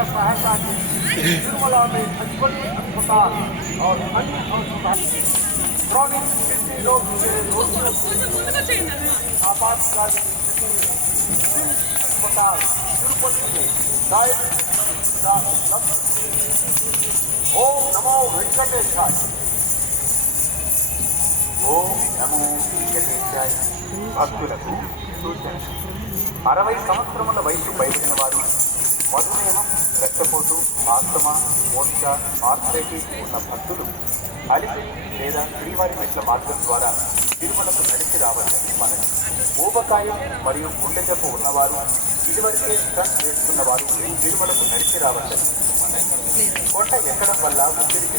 सहायता की निर्मला में पचपन अस्पताल और अन्य अस्पताल क्रॉनिक किडनी रोग के रोगियों की आपातकालीन स्थिति में सिम्स अस्पताल तिरुपति में डायलिसिस का उपलब्ध ओम नमो वेंकटेशाय ఓం నమో వెంకటేశాయ భక్తులకు సూచన అరవై సంవత్సరముల వయసు బయటిన వారు మధుమేహం రక్తపోటు ఆస్తమా మోర్చ ఆర్థరైటిస్ ఉన్న భక్తులు అలిపి లేదా శ్రీవారి మెట్ల మార్గం ద్వారా తిరుమలకు నడిచి రావాలని మనం ఊబకాయం మరియు గుండె జబ్బు ఉన్నవారు ఇదివరకే స్టంట్ వేసుకున్న వారు తిరుమలకు నడిచి రావాలని కొండ ఎక్కడం వల్ల ఒత్తిడి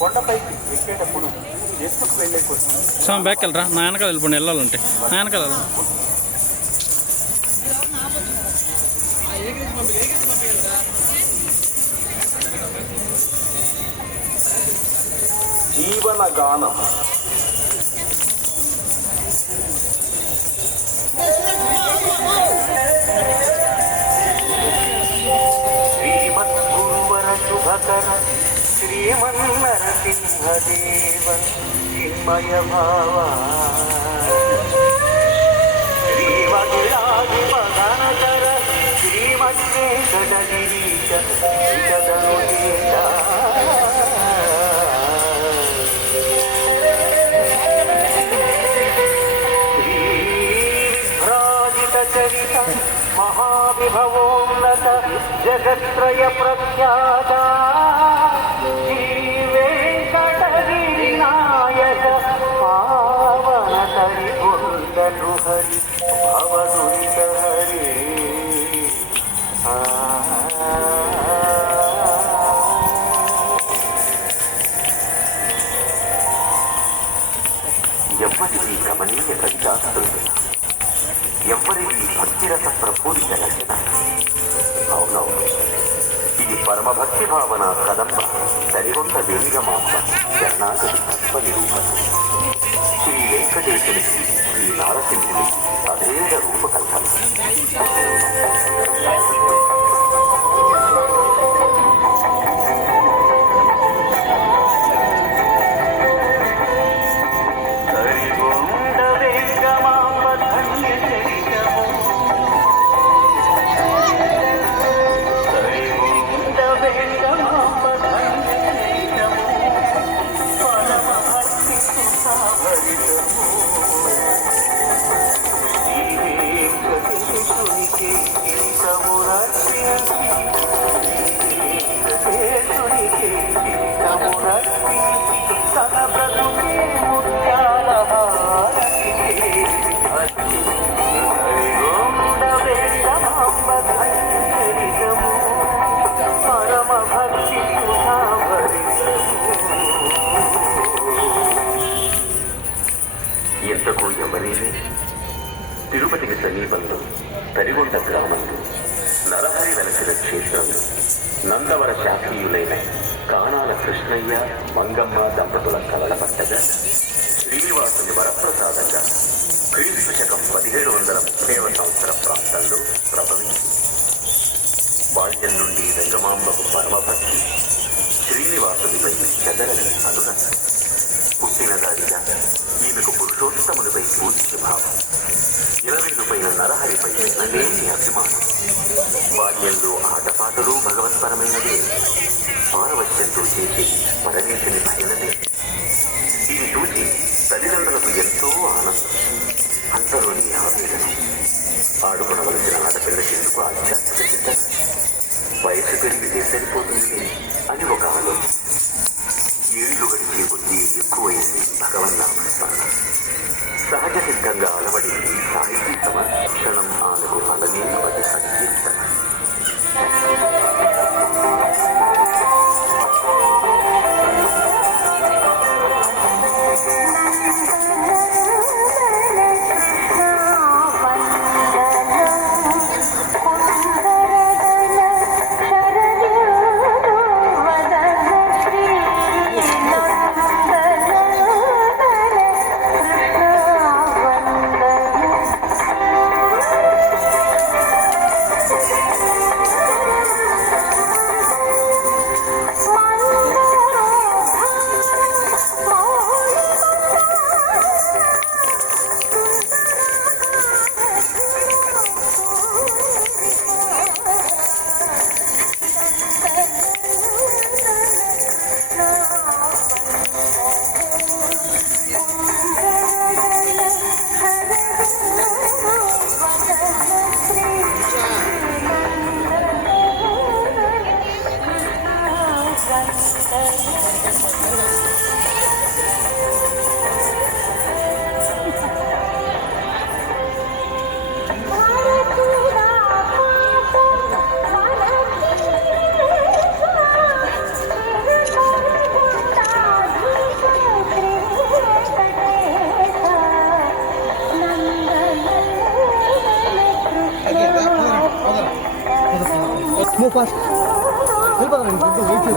కొండపైకి ఎక్కేటప్పుడు ఎత్తుకు వెళ్ళే కొద్ది బ్యాక్ వెళ్ళరా నా వెనకాల వెళ్ళిపోండి వెళ్ళాలంటే. నా వెనకాల వెళ్ళాలి. జీవన గానం. శ్రీమద్గురువర శ్రీమన్నరసింహదేవ చిన్మయ భావ శ్రీమగిరాజిపదనకర శ్రీమద్వేంకటగిరీశ విశదనుజీత శ్రీవిభ్రాజిత చరిత మహావిభవోన్నత జగత్రయ ప్రఖ్యాత ఎవరికి గమనీయ కవితాస్తుంది ఎవరికి భక్తిరస ప్రపూరిత రచన అవునవును. ఇది పరమభక్తి భావన కదంబ. సరిగొండ వెలిగమాంబ శరణాగతి తత్వ నిరూపణ శ్రీ వెంకటేశునికి శ్రీ నారసింహునికి అదే ఇంతకు ఎవరేమి తిరుపతికి సమీపంలో తరిగొండ గ్రామంలో నరహరి వెలసిన క్షేత్రంలో నందవర శాఖీయులైన కాణాల కృష్ణయ్య మంగమ్మ దంపతుల కలల పట్టగా శ్రీనివాసుని వరప్రసాదంగా క్రీస్తు శకం పదిహేడు వందల ముప్పైవ సంవత్సర ప్రాంతంలో ప్రభవించింది బాల్యం నుండి రంగమాంబకు పరమభక్తి శ్రీనివాసునిపై చెదరని అనురక్తి పుట్టినదానిగా ఈమెకు పురుషోత్తమునిపై పూజ్య భావం. ఇరవైదుపైన నరహరిపై లేని అభిమానం. బాల్యంలో ఆటపాటలు భగవత్పరమైనదే పారవశ్యంతో చేసే పరమేశుని భయనదే ఇది చూసి తల్లిదండ్రులకు ఎంతో ఆనందం. అంతలోని ఆవేదన. ఆడుకునవలసిన ఆడపిల్ల ఎందుకు ఆధ్యాత్మిక చింతన వయసు పెరిగితే సరిపోతుంది అని ఒక ఆలోచన. ఏళ్ళు గడిచే కొద్ది ఎక్కువైంది భగవన్నామ స్మరణ సహజ సిద్ధంగా అలవడింది సాహితీ సమర్పణం ఆమెకు అలనే పది సంకీర్తన. 봐. 대박이야.